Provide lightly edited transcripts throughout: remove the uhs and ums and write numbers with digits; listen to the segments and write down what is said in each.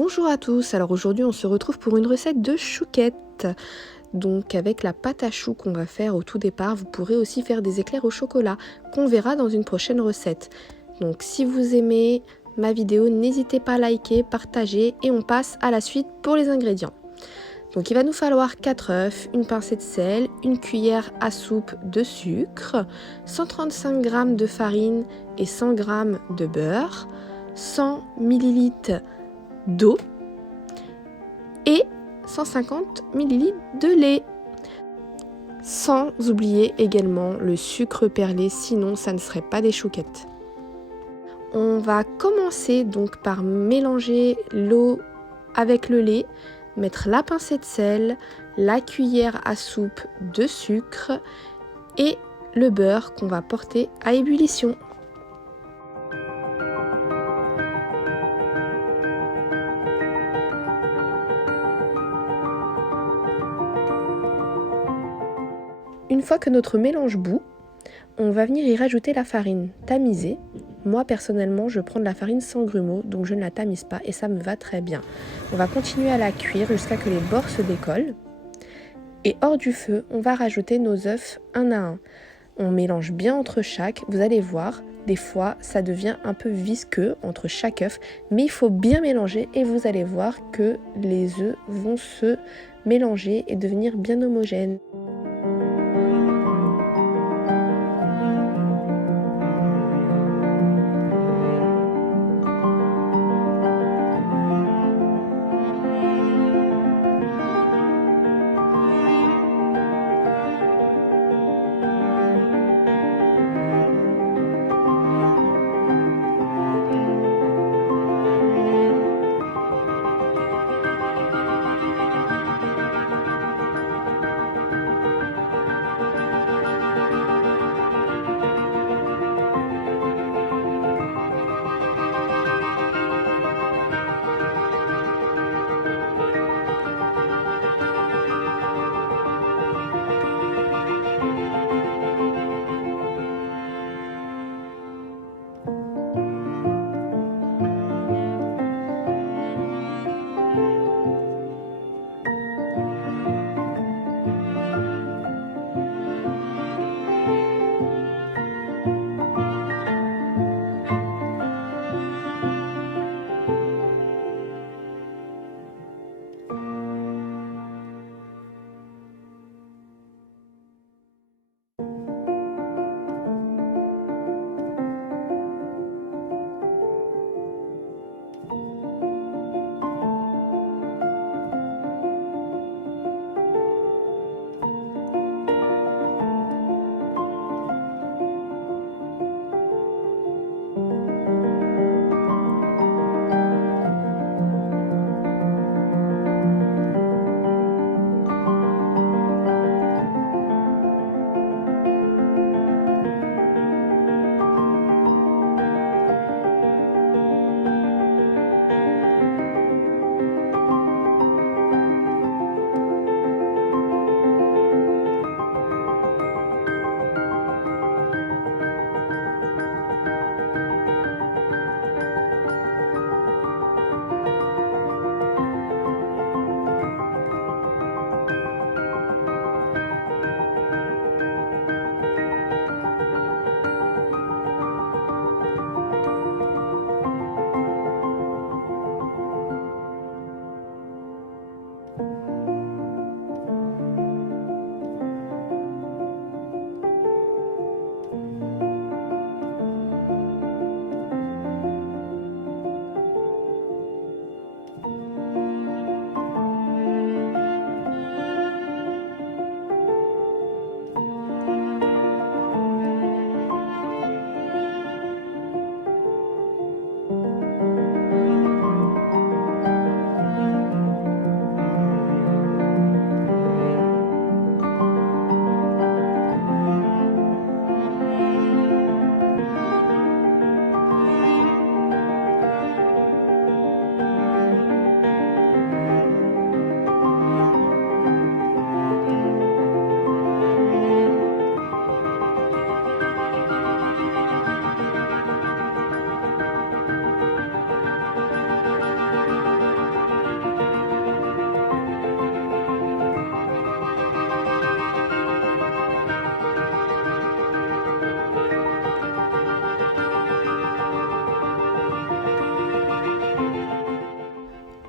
Bonjour à tous, alors aujourd'hui on se retrouve pour une recette de chouquettes. Donc avec la pâte à choux qu'on va faire au tout départ, vous pourrez aussi faire des éclairs au chocolat qu'on verra dans une prochaine recette. Donc si vous aimez ma vidéo, n'hésitez pas à liker, partager et on passe à la suite pour les ingrédients. Donc il va nous falloir 4 œufs, une pincée de sel, une cuillère à soupe de sucre, 135 g de farine et 100 g de beurre, 100 ml d'eau et 150 ml de lait. Sans oublier également le sucre perlé, sinon ça ne serait pas des chouquettes. On va commencer donc par mélanger l'eau avec le lait, mettre la pincée de sel, la cuillère à soupe de sucre et le beurre qu'on va porter à ébullition. Une fois que notre mélange bout, on va venir y rajouter la farine tamisée. Moi personnellement je prends de la farine sans grumeaux, donc je ne la tamise pas et ça me va très bien. On va continuer à la cuire jusqu'à que les bords se décollent. Et hors du feu, on va rajouter nos œufs un à un. On mélange bien entre chaque, vous allez voir, des fois ça devient un peu visqueux entre chaque œuf, mais il faut bien mélanger et vous allez voir que les œufs vont se mélanger et devenir bien homogènes.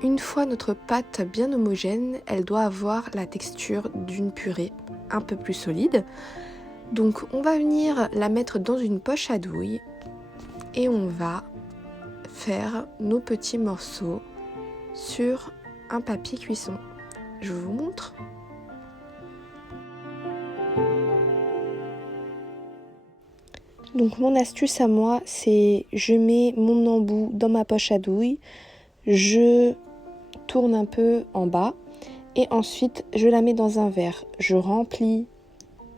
Une fois notre pâte bien homogène, elle doit avoir la texture d'une purée un peu plus solide. Donc on va venir la mettre dans une poche à douille et on va faire nos petits morceaux sur un papier cuisson. Je vous montre. Donc mon astuce à moi, c'est je mets mon embout dans ma poche à douille, je tourne un peu en bas et ensuite je la mets dans un verre. Je remplis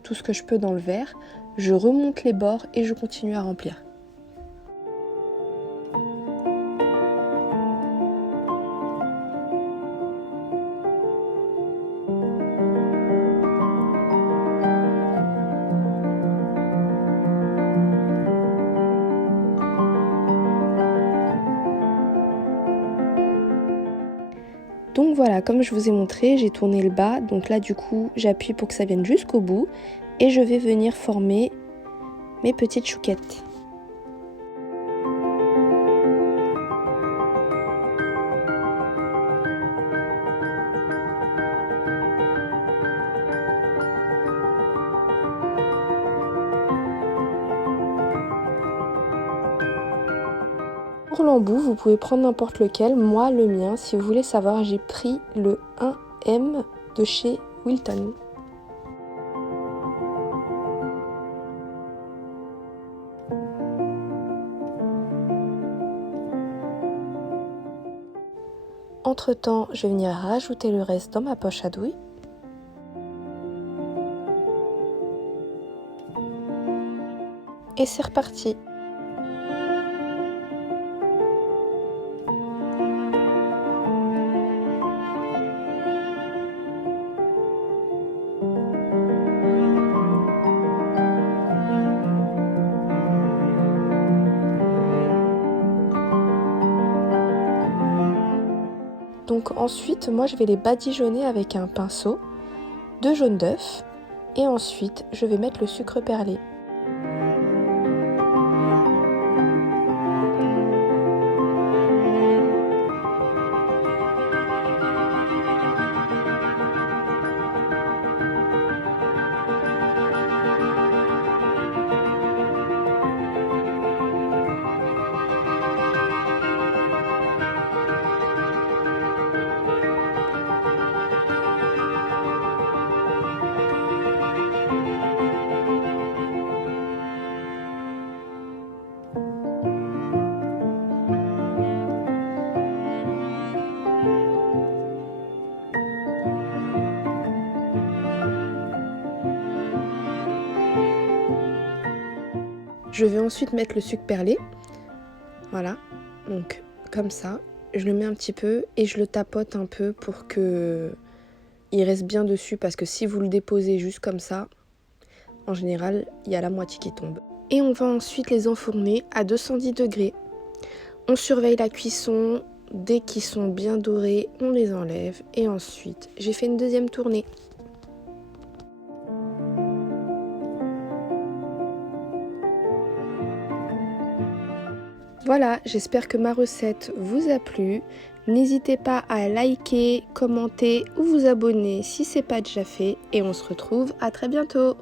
tout ce que je peux dans le verre, je remonte les bords et je continue à remplir. Donc voilà, comme je vous ai montré, j'ai tourné le bas, donc là du coup j'appuie pour que ça vienne jusqu'au bout et je vais venir former mes petites chouquettes. Pour l'embout, vous pouvez prendre n'importe lequel. Moi, le mien, si vous voulez savoir, j'ai pris le 1M de chez Wilton. Entre-temps, je vais venir rajouter le reste dans ma poche à douille. Et c'est reparti! Donc ensuite, moi je vais les badigeonner avec un pinceau de jaune d'œuf et ensuite je vais mettre le sucre perlé. Je vais ensuite mettre le sucre perlé, voilà, donc comme ça, je le mets un petit peu et je le tapote un peu pour que il reste bien dessus parce que si vous le déposez juste comme ça, en général, il y a la moitié qui tombe. Et on va ensuite les enfourner à 210 degrés. On surveille la cuisson, dès qu'ils sont bien dorés, on les enlève et ensuite j'ai fait une deuxième tournée. Voilà, j'espère que ma recette vous a plu. N'hésitez pas à liker, commenter ou vous abonner si ce n'est pas déjà fait. Et on se retrouve à très bientôt.